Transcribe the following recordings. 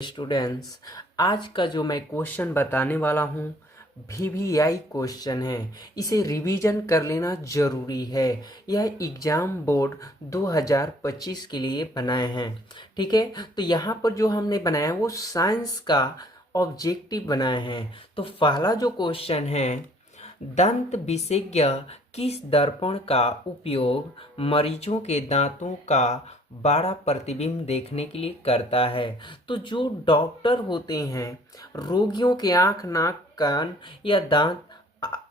Students, आज का जो मैं क्वेश्चन बताने वाला हूँ वीवीआई क्वेश्चन है। इसे रिवीजन कर लेना ज़रूरी है। यह एग्ज़ाम बोर्ड 2025 के लिए बनाए हैं। ठीक है, तो यहाँ पर जो हमने बनाया वो साइंस का ऑब्जेक्टिव बनाए हैं। तो पहला जो क्वेश्चन है, दंत विशेषज्ञ किस दर्पण का उपयोग मरीजों के दांतों का बड़ा प्रतिबिंब देखने के लिए करता है? तो जो डॉक्टर होते हैं रोगियों के आँख, नाक, कान या दांत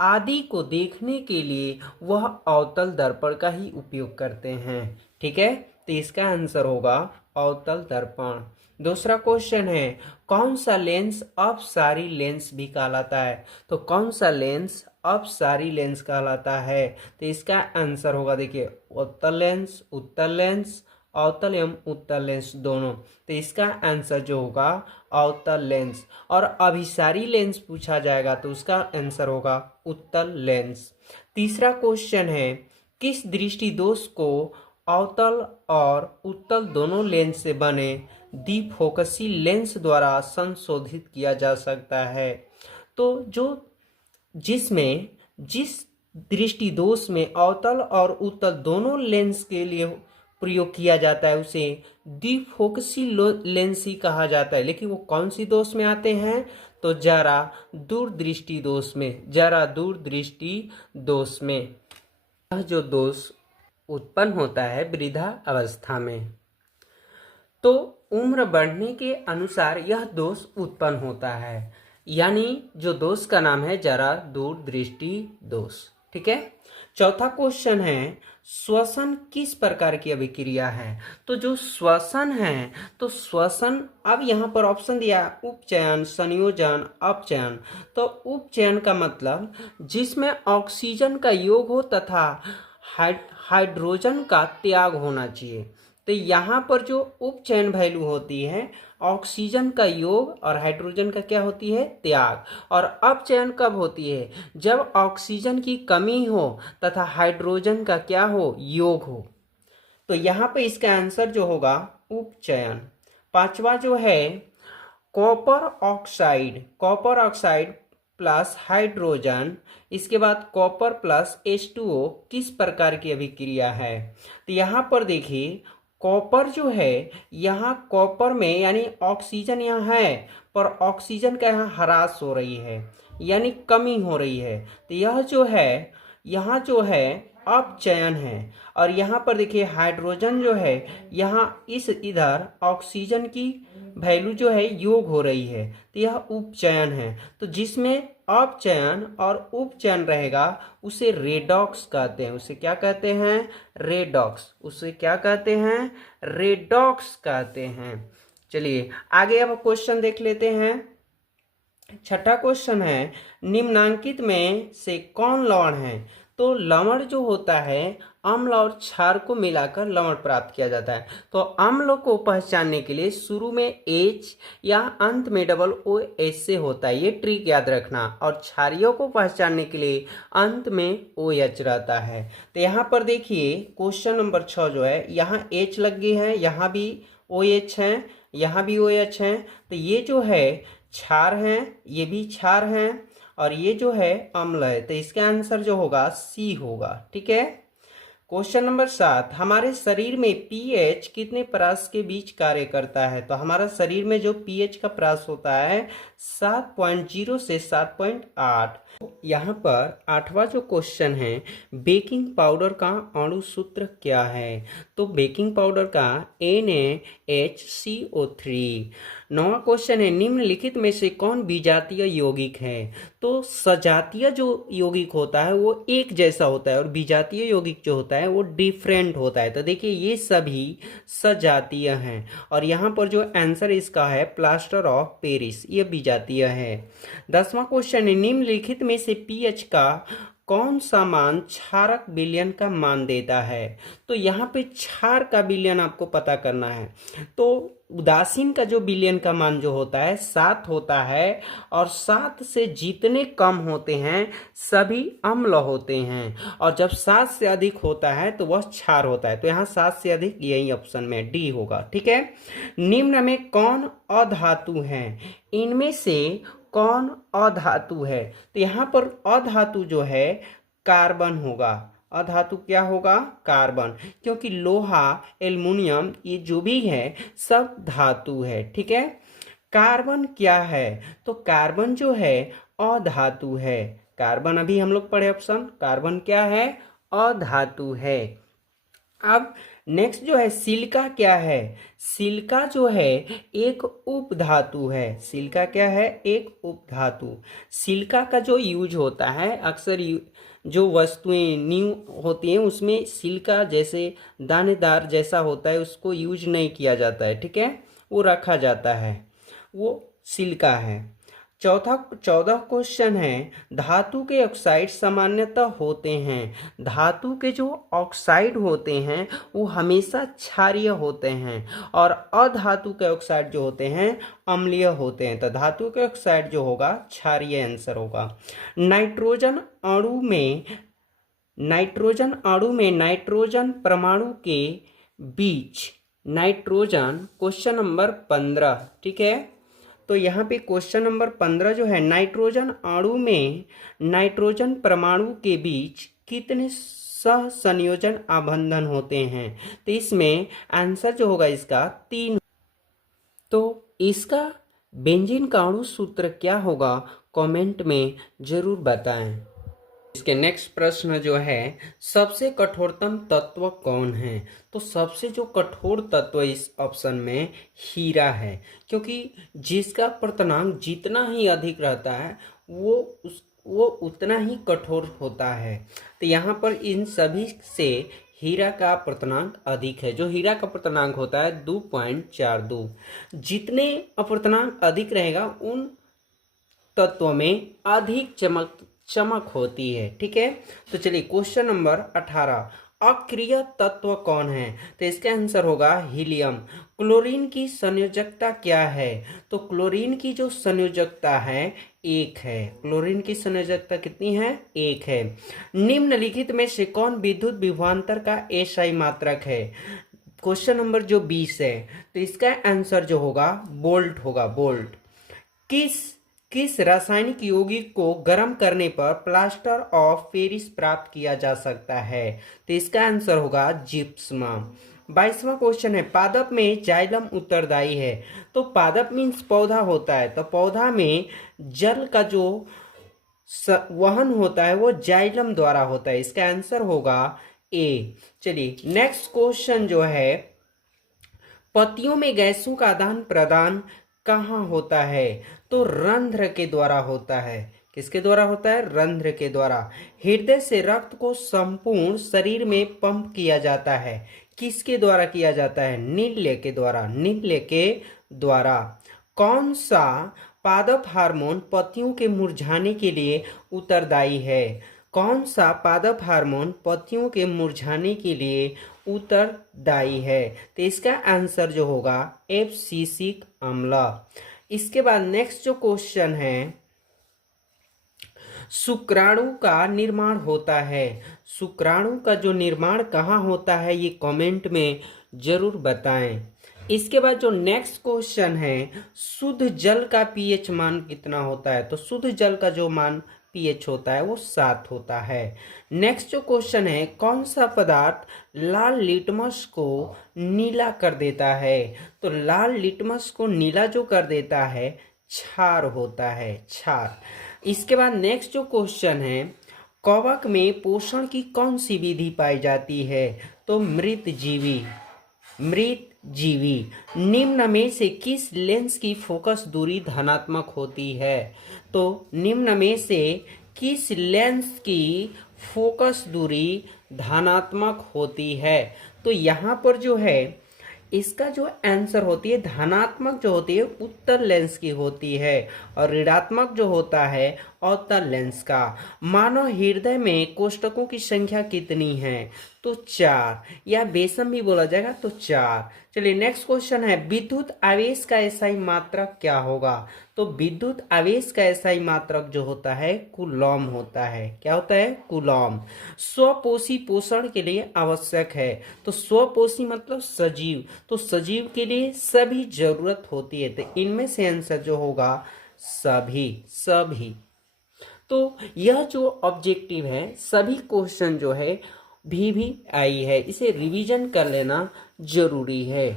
आदि को देखने के लिए वह अवतल दर्पण का ही उपयोग करते हैं। ठीक है, तो इसका आंसर होगा अवतल दर्पण। दूसरा क्वेश्चन है, कौन सा लेंस अपसारी लेंस भी कहलाता है? तो कौन सा लेंस अपसारी लेंस कहलाता है? तो इसका आंसर होगा, देखिए, उत्तल लेंस, उत्तल लेंस, अवतल एवं उत्तल लेंस दोनों। तो इसका आंसर जो होगा अवतल लेंस। और अभिसारी लेंस पूछा जाएगा तो उसका आंसर होगा उत्तल लेंस। तीसरा क्वेश्चन है, किस दृष्टि दोष को अवतल और उत्तल दोनों लेंस से बने द्विफोकसी लेंस द्वारा संशोधित किया जा सकता है? तो जिस दृष्टि दोष में अवतल और उत्तल दोनों लेंस के लिए प्रयोग किया जाता है उसे द्विफोकसी लेंस ही कहा जाता है। लेकिन वो कौन सी दोष में आते हैं? तो जरा दूरदृष्टि दोष में, जरा दूरदृष्टि दोष में। यह जो दोष उत्पन्न होता है वृद्धा अवस्था में, तो उम्र बढ़ने के अनुसार यह दोष उत्पन्न होता है। यानी जो दोष का नाम है जरा दूरदृष्टि दोष। ठीक है। चौथा क्वेश्चन है, श्वसन किस प्रकार की अभिक्रिया है? तो जो श्वसन है, तो श्वसन, अब यहाँ पर ऑप्शन दिया उपचयन, संयोजन, अपचयन। तो उपचयन का मतलब जिसमें ऑक्सीजन का योग हो तथा हाइड्रोजन का त्याग होना चाहिए। तो यहाँ पर जो उपचयन वैल्यू होती है ऑक्सीजन का योग और हाइड्रोजन का क्या होती है? त्याग। और अपचयन कब होती है? जब ऑक्सीजन की कमी हो तथा हाइड्रोजन का क्या हो? योग हो। तो यहाँ पे इसका आंसर जो होगा उपचयन। पांचवा जो है, कॉपर ऑक्साइड प्लस हाइड्रोजन, इसके बाद कॉपर प्लस H2O किस प्रकार की अभिक्रिया है? तो यहाँ पर देखिए, कॉपर जो है, यहाँ कॉपर में यानी ऑक्सीजन यहाँ है पर ऑक्सीजन का यहाँ ह्रास हो रही है यानी कमी हो रही है। तो यह जो है, यहाँ जो है अपचयन है। और यहाँ पर देखिए हाइड्रोजन जो है, यहाँ इधर ऑक्सीजन की वैल्यू जो है योग हो रही है, तो यह उपचयन है। तो जिसमें अपचयन और उपचयन रहेगा उसे रेडॉक्स कहते हैं। उसे क्या कहते हैं? रेडॉक्स। उसे क्या कहते हैं? रेडॉक्स कहते हैं। चलिए आगे अब क्वेश्चन देख लेते हैं। छठा क्वेश्चन है, निम्नांकित में से कौन लवण है? तो लवण जो होता है, अम्ल और क्षार को मिलाकर लवण प्राप्त किया जाता है। तो अम्ल को पहचानने के लिए शुरू में H या अंत में डबल OH से होता है, ये ट्रिक याद रखना। और क्षारियों को पहचानने के लिए अंत में OH रहता है। तो यहाँ पर देखिए क्वेश्चन नंबर 6 जो है, यहाँ H लग गई है, यहाँ भी OH है, यहाँ भी OH है। तो ये जो है क्षार हैं, ये भी क्षार हैं, और ये जो है अम्ल है। तो इसका आंसर जो होगा C होगा। ठीक है। क्वेश्चन नंबर 7, हमारे शरीर में pH कितने परास के बीच कार्य करता है? तो हमारा शरीर में जो pH का परास होता है 7.0 से 7.8। यहाँ पर 8वां जो क्वेश्चन है, बेकिंग पाउडर का अणु सूत्र क्या है? तो बेकिंग पाउडर का NaHCO3। 9वां क्वेश्चन है, निम्नलिखित में से कौन विजातीय यौगिक है? तो सजातीय जो यौगिक होता है वो एक जैसा होता है और विजातीय यौगिक जो होता है वो डिफरेंट होता है। तो देखिए ये सभी सजातीय हैं। और यहाँ पर जो आंसर इसका है प्लास्टर ऑफ पेरिस, ये विजातीय है। 10वां क्वेश्चन है, निम्नलिखित में से pH का कौन सा मान क्षारक विलयन का मान देता है? तो यहाँ पे क्षार का विलयन आपको पता करना है। तो उदासीन का जो विलयन का मान जो होता है 7 होता है, और 7 से जितने कम होते हैं सभी अम्ल होते हैं, और जब 7 से अधिक होता है तो वह क्षार होता है। तो यहाँ 7 से अधिक, यही ऑप्शन में डी होगा। ठीक है। निम्न में कौन अधातु है? इनमें से कौन अधातु है? तो यहाँ पर अधातु जो है कार्बन होगा। अधातु क्या होगा? कार्बन, क्योंकि लोहा, एल्युमिनियम, ये जो भी है सब धातु है। ठीक है। कार्बन क्या है? तो कार्बन जो है अधातु है। कार्बन अभी हम लोग पढ़े ऑप्शन, कार्बन क्या है? अधातु है। अब नेक्स्ट जो है सिलिका क्या है? सिलिका जो है एक उपधातु है। सिलिका क्या है? एक उपधातु। सिलिका का जो यूज होता है अक्सर जो वस्तुएं न्यू होती हैं उसमें सिलिका जैसे दानेदार जैसा होता है, उसको यूज नहीं किया जाता है। ठीक है, वो रखा जाता है, वो सिलिका है। 14 क्वेश्चन है, धातु के ऑक्साइड सामान्यतः होते हैं। धातु के जो ऑक्साइड होते हैं वो हमेशा क्षारीय होते हैं, और अधातु के ऑक्साइड जो होते हैं अम्लीय होते हैं। तो धातु के ऑक्साइड जो होगा क्षारीय आंसर होगा। नाइट्रोजन अणु में नाइट्रोजन परमाणु के बीच, नाइट्रोजन क्वेश्चन नंबर 15। ठीक है, तो यहाँ पे क्वेश्चन नंबर 15 जो है, नाइट्रोजन अणु में नाइट्रोजन परमाणु के बीच कितने सह संयोजन आबंधन होते हैं? तो इसमें आंसर जो होगा इसका 3। तो इसका बेंजीन का अणु सूत्र क्या होगा? कमेंट में जरूर बताएं। इसके नेक्स्ट प्रश्न जो है, सबसे कठोरतम तत्व कौन है? तो सबसे जो कठोर तत्व इस ऑप्शन में हीरा है, क्योंकि जिसका पर्तनांक जितना ही अधिक रहता है वो उतना ही कठोर होता है। तो यहाँ पर इन सभी से हीरा का पर्तनांक अधिक है। जो हीरा का पर्तनांक होता है 2.42। जितने अपर्तनांक अधिक रहेगा उन तत्वों में अधिक चमक होती है। ठीक है, तो चलिए क्वेश्चन नंबर 18, अक्रिय तत्व कौन है? तो इसका आंसर होगा हीलियम। क्लोरीन की संयोजकता क्या है? तो क्लोरीन की जो संयोजकता है 1 है। क्लोरीन की संयोजकता कितनी है? 1 है। निम्नलिखित में से कौन विद्युत विभवांतर का एसआई मात्रक है? क्वेश्चन नंबर जो 20 है, तो इसका आंसर जो होगा बोल्ट होगा। बोल्ट। किस रासायनिक यौगिक को गर्म करने पर प्लास्टर ऑफ पेरिस प्राप्त किया जा सकता है? तो इसका आंसर होगा जिप्सम। 22वां क्वेश्चन है, पादप में जाइलम उत्तरदायी है। तो पादप मीन्स पौधा होता है, तो पौधा में जल का जो वहन होता है वो जाइलम द्वारा होता है। इसका आंसर होगा ए। चलिए नेक्स्ट क्वेश्चन जो है, पत्तियों में गैसों का आदान प्रदान कहाँ होता है? तो रंध्र के द्वारा होता है। किसके द्वारा होता है? रंध्र के द्वारा। हृदय से रक्त को संपूर्ण शरीर में पंप किया जाता है। किसके द्वारा किया जाता है? नील्य के द्वारा। नील्य के द्वारा। कौन सा पादप हार्मोन पत्तियों के मुरझाने के लिए उत्तरदायी है? कौन सा पादप हार्मोन पत्तियों के मुरझाने के लिए उत्तरदायी है? तो इसका आंसर जो होगा एब्सिसिक अम्ल। इसके बाद नेक्स्ट जो क्वेश्चन है, शुक्राणु का निर्माण होता है। शुक्राणु का जो निर्माण कहाँ होता है ये कमेंट में जरूर बताएं। इसके बाद जो नेक्स्ट क्वेश्चन है, शुद्ध जल का पीएच मान कितना होता है? तो शुद्ध जल का जो मान पीएच होता है वो 7 होता है। नेक्स्ट जो क्वेश्चन है, कौन सा पदार्थ लाल लिटमस को नीला कर देता है? तो लाल लिटमस को नीला जो कर देता है क्षार होता है, क्षार। इसके बाद नेक्स्ट जो क्वेश्चन है, कवक में पोषण की कौन सी विधि पाई जाती है? तो मृत जीवी। निम्न में से किस लेंस की फोकस दूरी धनात्मक होती है? तो निम्न में से किस लेंस की फोकस दूरी धनात्मक होती है? तो यहाँ पर जो है इसका जो आंसर होती है धनात्मक जो होती है उत्तल लेंस की होती है, और ऋणात्मक जो होता है अवतल लेंस का। मानव हृदय में कोष्ठकों की संख्या कितनी है? तो 4, या बेसम भी बोला जाएगा तो 4। चलिए नेक्स्ट क्वेश्चन है, विद्युत आवेश का एसआई मात्रक क्या होगा? तो विद्युत आवेश का एसआई मात्रक जो होता है कूलॉम होता है। क्या होता है? कूलॉम। स्वपोषी पोषण के लिए आवश्यक है। तो स्वपोषी मतलब सजीव, तो सजीव के लिए सभी जरूरत होती है, तो इनमें से आंसर जो होगा सभी। सभी। तो यह जो ऑब्जेक्टिव है, सभी क्वेश्चन जो है भी आई है, इसे रिवीजन कर लेना जरूरी है।